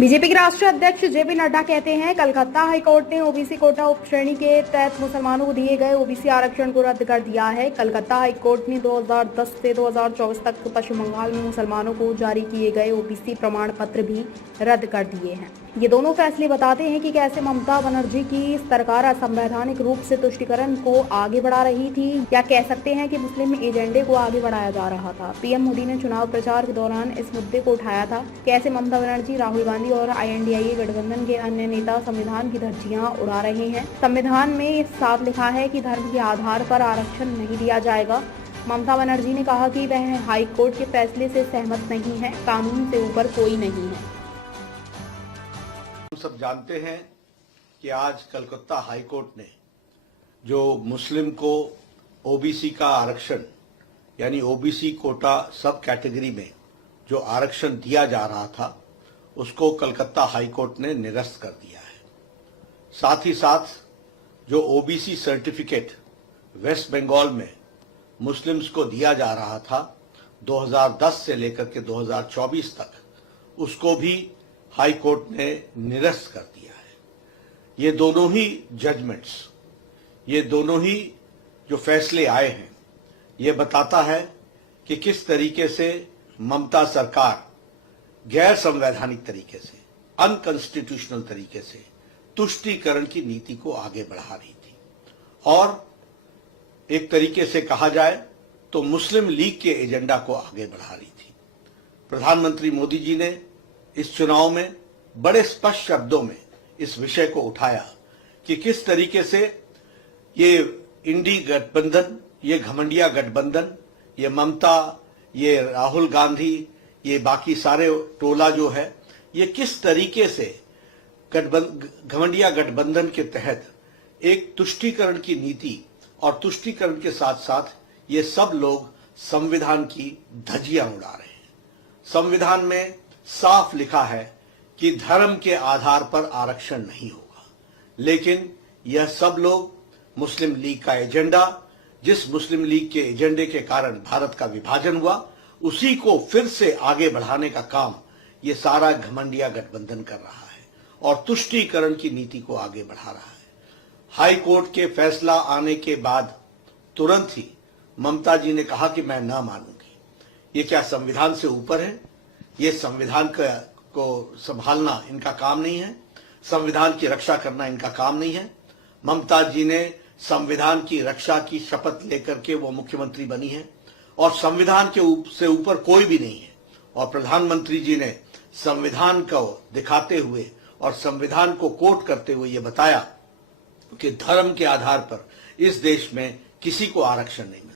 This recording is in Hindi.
बीजेपी के राष्ट्रीय अध्यक्ष जेपी नड्डा कहते हैं कलकत्ता हाईकोर्ट ने ओबीसी कोटा उप श्रेणी के तहत मुसलमानों को दिए गए ओबीसी आरक्षण को रद्द कर दिया है। कलकत्ता हाईकोर्ट ने 2010 से 2024 तक पश्चिम बंगाल में मुसलमानों को जारी किए गए ओबीसी प्रमाण पत्र भी रद्द कर दिए हैं। ये दोनों फैसले बताते हैं कि कैसे ममता बनर्जी की सरकार असंवैधानिक रूप से तुष्टीकरण को आगे बढ़ा रही थी, या कह सकते हैं कि मुस्लिम एजेंडे को आगे बढ़ाया जा रहा था। पीएम मोदी ने चुनाव प्रचार के दौरान इस मुद्दे को उठाया था। कैसे ममता बनर्जी, राहुल गांधी और INDIA गठबंधन के अन्य नेता संविधान की धज्जियां उड़ा रहे हैं। संविधान में साफ लिखा है कि धर्म के आधार पर आरक्षण नहीं दिया जाएगा। ममता बनर्जी ने कहा कि वह हाई कोर्ट के फैसले से सहमत नहीं है। कानून से ऊपर कोई नहीं है। हम सब जानते हैं कि आज कलकत्ता हाई कोर्ट ने जो मुस्लिम को ओबीसी का आरक्षण यानी ओबीसी कोटा सब कैटेगरी में जो आरक्षण दिया जा रहा था उसको कलकत्ता हाई कोर्ट ने निरस्त कर दिया है। साथ ही साथ जो ओबीसी सर्टिफिकेट वेस्ट बंगाल में मुस्लिम्स को दिया जा रहा था 2010 से लेकर के 2024 तक, उसको भी हाई कोर्ट ने निरस्त कर दिया है। ये दोनों ही जजमेंट्स, ये दोनों ही जो फैसले आए हैं, ये बताता है कि किस तरीके से ममता सरकार गैर संवैधानिक तरीके से, अनकॉन्स्टिट्यूशनल तरीके से तुष्टीकरण की नीति को आगे बढ़ा रही थी और एक तरीके से कहा जाए तो मुस्लिम लीग के एजेंडा को आगे बढ़ा रही थी। प्रधानमंत्री मोदी जी ने इस चुनाव में बड़े स्पष्ट शब्दों में इस विषय को उठाया कि किस तरीके से ये इंडी गठबंधन, ये घमंडिया गठबंधन, ये ममता, ये राहुल गांधी, ये बाकी सारे टोला जो है, ये किस तरीके से घमंडिया गठबंधन के तहत एक तुष्टीकरण की नीति और तुष्टीकरण के साथ साथ ये सब लोग संविधान की धज्जियां उड़ा रहे हैं। संविधान में साफ लिखा है कि धर्म के आधार पर आरक्षण नहीं होगा, लेकिन यह सब लोग मुस्लिम लीग का एजेंडा, जिस मुस्लिम लीग के एजेंडे के कारण भारत का विभाजन हुआ, उसी को फिर से आगे बढ़ाने का काम ये सारा घमंडिया गठबंधन कर रहा है और तुष्टीकरण की नीति को आगे बढ़ा रहा है। हाई कोर्ट के फैसला आने के बाद तुरंत ही ममता जी ने कहा कि मैं ना मानूंगी। ये क्या संविधान से ऊपर है? ये संविधान को संभालना इनका काम नहीं है, संविधान की रक्षा करना इनका काम नहीं है। ममता जी ने संविधान की रक्षा की शपथ लेकर के वो मुख्यमंत्री बनी है और संविधान के से ऊपर कोई भी नहीं है। और प्रधानमंत्री जी ने संविधान को दिखाते हुए और संविधान को कोट करते हुए ये बताया कि धर्म के आधार पर इस देश में किसी को आरक्षण नहीं मिलता।